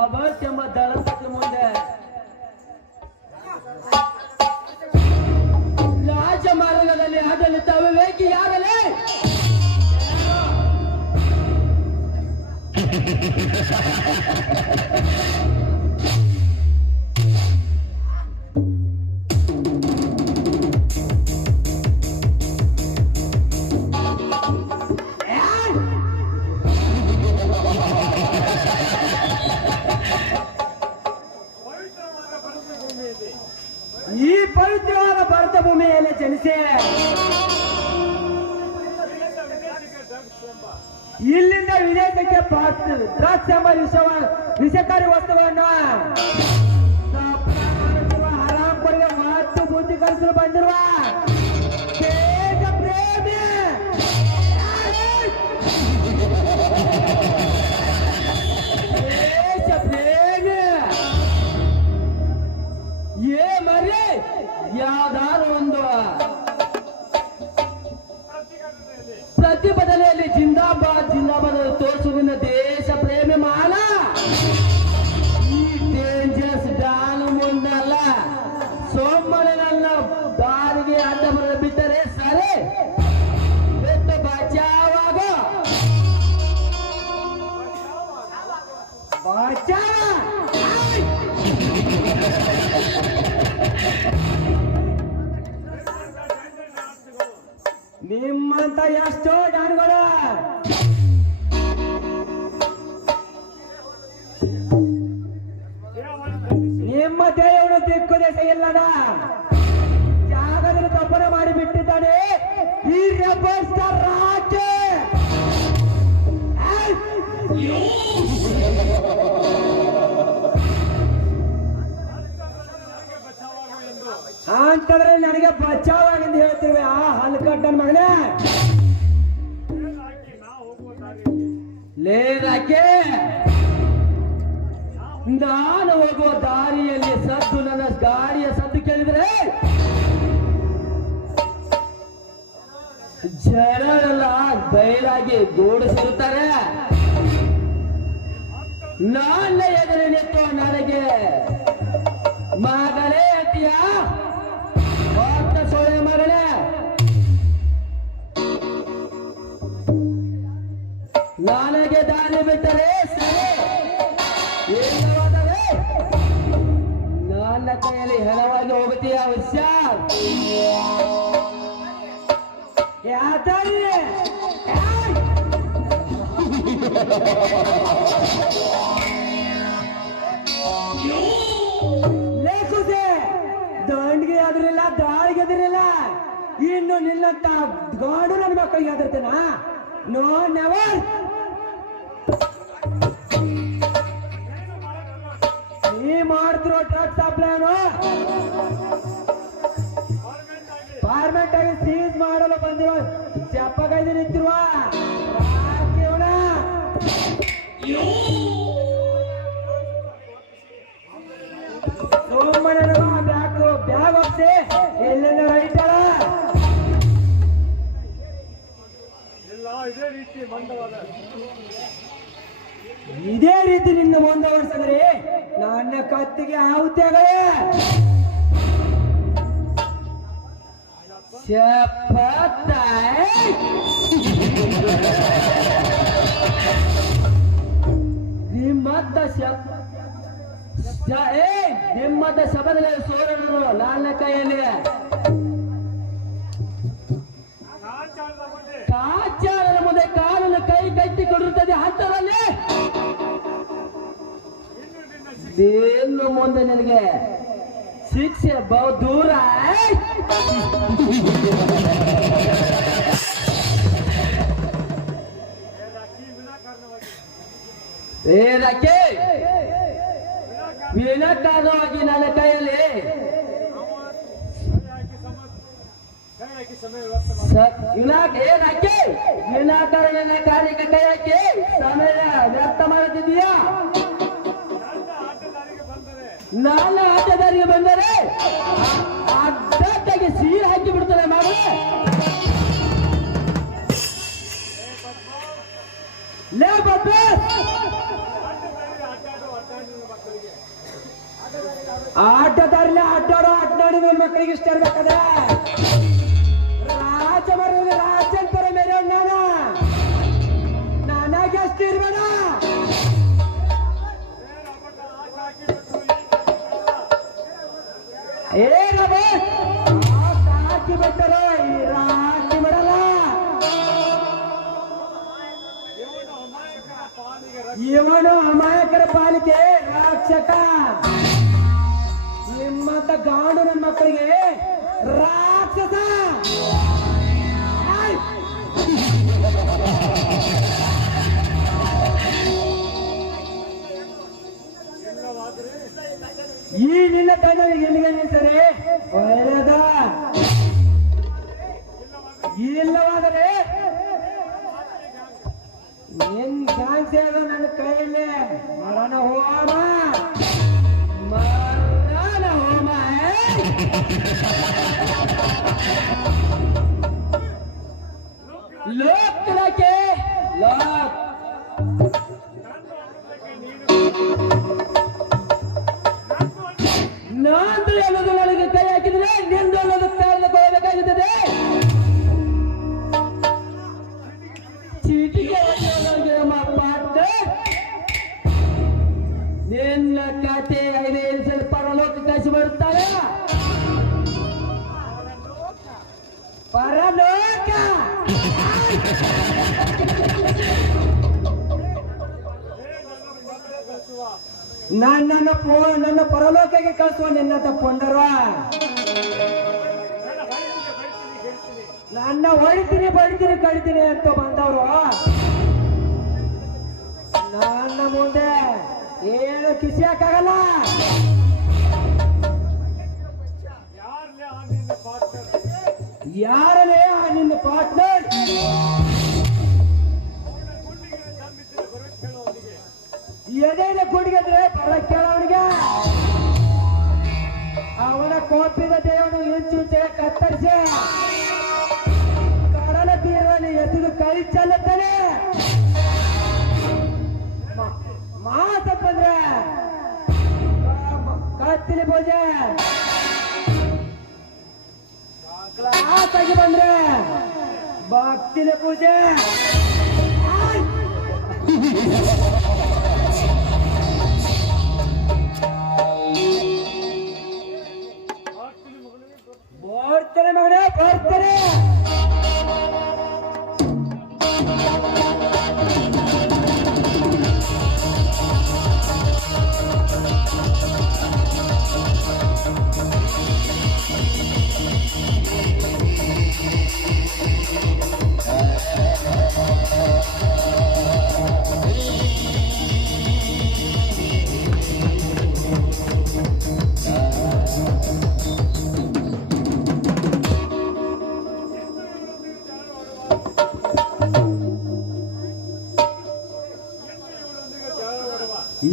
Robert ಎಂಬ ದಳಪತಿ ಮುಂದೆ ರಾಜಮಾರ್ಗದಲ್ಲಿ ಆಡಳಿತ ವಿವೇಕಿಯಾಗಲೇ ಈ ಪವಿತ್ರವಾದ ಭಾರತ ಭೂಮಿಯಲ್ಲಿ ಜನಿಸಿ ಇಲ್ಲಿಂದ ವಿದೇಶಕ್ಕೆ ಡ್ರಗ್ಸ್ ಎಂಬ ವಿಷಕಾರಿ ವಸ್ತುಗಳನ್ನು ಹರಾಂಪುರಿಗೆ ಮತ್ತು ಬುದ್ಧಿ ಕಲಿಸಲು ಬಂದಿರುವ ದೇಶ ಪ್ರೇಮಿ ಯಾವ್ದಾದ್ರು ಒಂದು ಪ್ರತಿಭಟನೆಯಲ್ಲಿ ಜಿಂದಾಬಾದ್ ತೋರಿಸುವುದರಿಂದ ದೇಶ ಪ್ರೇಮಿ ಮಾಲ ಈ ಡೇಂಜರಸ್ ಡಾನ್ ಮುಂದಲ್ಲ ಸೋಮಣ್ಣನ ದಾರಿಗೆ ಅಡ್ಡ ಬರಲು ಬಿಟ್ಟರೆ ಸರಿ ಬೆಟ್ಟು ಬಚಾವಾಗ ನಿಮ್ಮಂತ ಎಷ್ಟೋ ಡಾನ್ಗಳು ನಿಮ್ಮ ದೇವರು ದಿಕ್ಕು ದೇಶ ಇಲ್ಲದ ಜಾಗದಲ್ಲಿ ತಪ್ಪನೆ ಮಾಡಿ ಬಿಟ್ಟಿದ್ದಾನೆ ಈ ರೆಬಲ್ ಸ್ಟಾರ್ ರಾಜ ಅಂತಂದ್ರೆ ನನಗೆ ಬಚಾವಾಗಿಂದ ಹೇಳ್ತೀವಿ ಆ ಹಲ್ಕಟ್ಟನ್ ಮಗನೇ ಲೇರಾಕೆ ನಾನು ಹೋಗುವ ದಾರಿಯಲ್ಲಿ ಸದ್ದು ನನ್ನ ಗಾಡಿಯ ಸದ್ದು ಕೇಳಿದ್ರೆ ಜನರೆಲ್ಲ ಬಯಲಾಗಿ ಗೂಡಿಸಿರುತ್ತಾರೆ ನನ್ನ ಎದುರು ನಿಂತು ನನಗೆ ಮಗಳೇ ಅತಿಯ ಸೊಳೆ ಮಗಳೇ ನನಗೆ ದಾರಿ ಬಿಟ್ಟರೆ ಸರಿ ಇಲ್ಲವಾದರೆ ನನ್ನ ಕೈಯಲ್ಲಿ ಹೆಣವಾಗಿ ಹೋಗುತ್ತೀಯ ಹುಷಾರ್ ಲೇಖುದೆ ದಂಡಿಗೆ ಆದ್ರಿಲ್ಲ ದಾಳಿಗೆ ಎದಿರಿಲ್ಲ ಇನ್ನು ನಿನ್ನಂತ ಗಾಡು ನನ್ನ ಮಕ್ಕಳಿಗೆ ಹೆದರ್ತೇನ ನೋ ನೆವರ್ ನೀ ಮಾಡ್ತಿರೋ ಡ್ರಗ್ಸ್ ಸಪ್ಲೈನು ಫಾರ್ಮೆಟ್ ಆಗಿ ಸೀಸ್ ಮಾಡಲು ಬಂದಿರೋ ಚಪ್ಪಗೈದು ನಿಂತಿರುವ ಸುಮ್ಮನೆ ಬ್ಯಾಗ್ ಹೋಗ್ಸಿ ಎಲ್ಲೆಲ್ಲ ರೈಟ್ ಇದೇ ರೀತಿ ನಿನ್ನ ಮುಂದುವರ್ಸಿದ್ರೆ ನನ್ನ ಕತ್ತಿಗೆ ಆಹುತಿಯಾಗಲೇ ನಿಮ್ಮದ ಶಬದ ಸೋರನು ನನ್ನ ಕೈಯಲ್ಲಿ ಕಾಚಾರರ ಮುಂದೆ ಕಾಲನ್ನು ಕೈ ಗಟ್ಟಿ ಕೊಡಿರುತ್ತದೆ ಹತ್ತರಲ್ಲಿ ಇನ್ನು ಮುಂದೆ ನಿನಗೆ ಶಿಕ್ಷೆ ಬಹು ದೂರ ಏನಕ್ಕೆ ವಿನಾಕಾರಣವಾಗಿ ನನ್ನ ಕೈಯಲ್ಲಿ ಏನಕ್ಕೆ ವಿನಾಕಾರಣ ಕಾರ್ಯಕ್ಕೆ ಕೈ ಹಾಕಿ ಸಮಯ ವ್ಯರ್ಥ ಮಾಡುತ್ತಿದ್ದೀಯಾ ನಾನು ಆಟಗಾರಿಗೆ ಬಂದರೆ ಅಡ್ಡಾಗಿ ಸೀರೆ ಹಾಕಿ ಬಿಡ್ತಾರೆ ಮಾಡಿ ಲೇ ಬಬ್ಬೆ ಆಟದಾರಲ್ಲ ಆಟಾಡೋ ಆಟನಾಡಿ ನನ್ನ ಮಕ್ಕಳಿಗೆ ಇಷ್ಟ ಇರ್ಬೇಕಾದ್ರೆ ರಾಜ ಬರೋದು ರಾಜಂತರ ಮೇಲೆ ನನಗೆ ಅಷ್ಟು ಇರ್ಬೇಡ. ಏನವ ಹಾಕಿ ಬಿಟ್ಟರ ಹಾಕಿ ಬಿಡಲ್ಲ. ಇವನು ಅಮಾಯಕರ ಪಾಲಿಕೆ ರಾಕ್ಷಕ. ನಿಮ್ಮಂತ ಗಾಂಡು ನನ್ನ ಮಕ್ಕಳಿಗೆ ರಾಕ್ಷಸ. ಈ ನಿನ್ನ ತಂಡ ಎಲ್ಲಿಗೆ ನಿಲ್ತಾರೆ ಒಳ್ಳೆಯದ. ಇಲ್ಲವಾದರೆ ನಿನ್ ಕಾಣಿಸೋದು ನನ್ನ ಕೈಯಲ್ಲಿ ಮರಣ ಹೋಮ ಮರಣ ಹೋಮ. ಲೋಕಕ್ಕೆ ಲೋಕ್ ನಂದು ಎಲ್ಲದು ನನಗೆ ಕೈ ಹಾಕಿದ್ರೆ ನಿಂದು ಎಲ್ಲದು ತೆಗೆದುಕೊಳ್ಳಬೇಕಾಗುತ್ತದೆ. ಚೀಟಿಗೆ ಪಾಠ ನಿನ್ನ ಖಾತೆ 5 ಸಲ ಪರಲೋಕ ಕಳಿಸಿ ಬರುತ್ತಾರೆ. ಪರಲೋಕ ನನ್ನ ಪರಲೋಕಕ್ಕೆ ಕಳಿಸುವ ನಿನ್ನ ತಪ್ಪೊಂಡರ ನನ್ನ ಹೊಡಿತೀನಿ ಬಡಿತೀನಿ ಕಡಿತೀನಿ ಅಂತ ಬಂದವರು ನನ್ನ ಮುಂದೆ ಏನು ಕಿಸಿ ಹಾಕಾಗಲ್ಲ. ಯಾರಲ್ಲೇ ನಿನ್ನ ಪಾರ್ಟ್ನರ್? ಎದೆಯ ಕುಡಿಗಿದ್ರೆ ಬರ ಕೇಳವನಿಗೆ ಅವನ ಕೋಪಿದ ದೇವನು ಇಂಚುಂಚೆ ಕತ್ತರಿಸಿ ಕಡಲ ತೀರದಲ್ಲಿ ಎಸೆದು ಕೈ ಚೆಲ್ಲುತ್ತಾನೆ. ಮಾತಪ್ಪಂದ್ರೆ ಕತ್ತಿಲಿ ಪೂಜೆ, ಕ್ಲಾಸಾಗಿ ಬಂದ್ರೆ ಭಕ್ತಿಲಿ ಪೂಜೆ. ಬರ್ತಾರೆ ಮಗನೇ ಬರ್ತಾರೆ.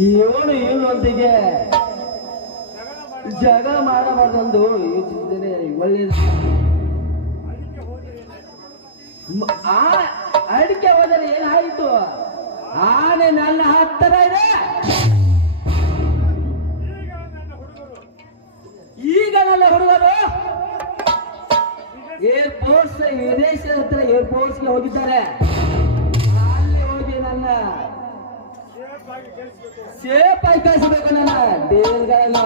ಇವನು ಇವನೊಂದಿಗೆ ಜಗಳ ಮಾಡಬಾರ್ದಂದು ಯೋಚಿಸಿದ್ದೇನೆ. ಒಳ್ಳೆಯದು. ಅಡಿಕೆ ಹೋದರೆ ಏನಾಯಿತು? ಆನೆ ನನ್ನ ಹತ್ತಿರ ಇದೆ. ಈಗ ನನ್ನ ಹುಡುಗರು ಏರ್ಪೋರ್ಟ್ಸ್ ವಿದೇಶದ ಹತ್ರ ಏರ್ಪೋರ್ಟ್ಸ್ಗೆ ಹೋಗಿದ್ದಾರೆ. ಅಲ್ಲಿ ಹೋಗಿ ನನ್ನ ಸೇಫ್ ಆಗಿ ಕಳಿಸಬೇಕು. ನನ್ನ ಡೇಲ್ಗಳೆಲ್ಲ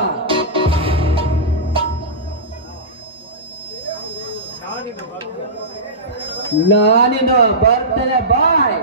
ನಾನಿನ್ನು ಬರ್ತೇನೆ. ಬಾಯ್.